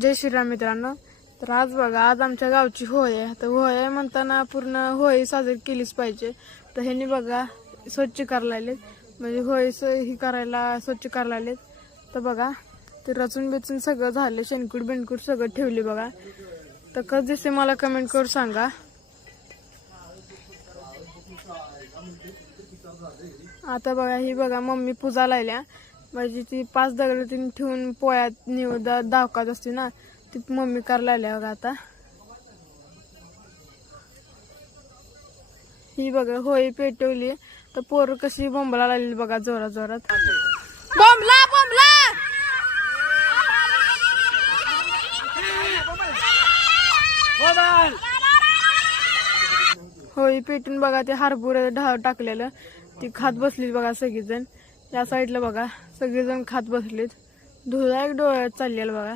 जय श्रीराम मित्रांनो. तर आज बघा, आज आमच्या गावची होळी आहे. तर होळी आहे म्हणताना पूर्ण होळी साजरी केलीच पाहिजे. तर ह्यांनी बघा स्वच्छ करायला आलेत, म्हणजे होळी ही करायला स्वच्छ करायला आलेत. तर बघा ते रचून बेचून सगळं झालं, शेणकूट बिनकूट सगळं ठेवले बघा. तर कसं दिसते मला कमेंट करून सांगा. आता बघा ही बघा मम्मी पूजा लायल्या, म्हणजे ती 5 दगड तीन ठेवून पोळ्यात निवड दाखवत असते ना, ती मम्मी करायला आल्या बघा. आता ही बघा होळी पेटवली तर पोरं कशी बोंबला लागली बघा, जोरात जोरात बोंबला बोंबला. होळी पेटून बघा ते हरभरे टाकलेलं ती खात बसलीत बघा सगळीजण. या साईडला बघा सगळेजण खात बसलीत. धुळा एक डोळ्यात चाललेलं बघा.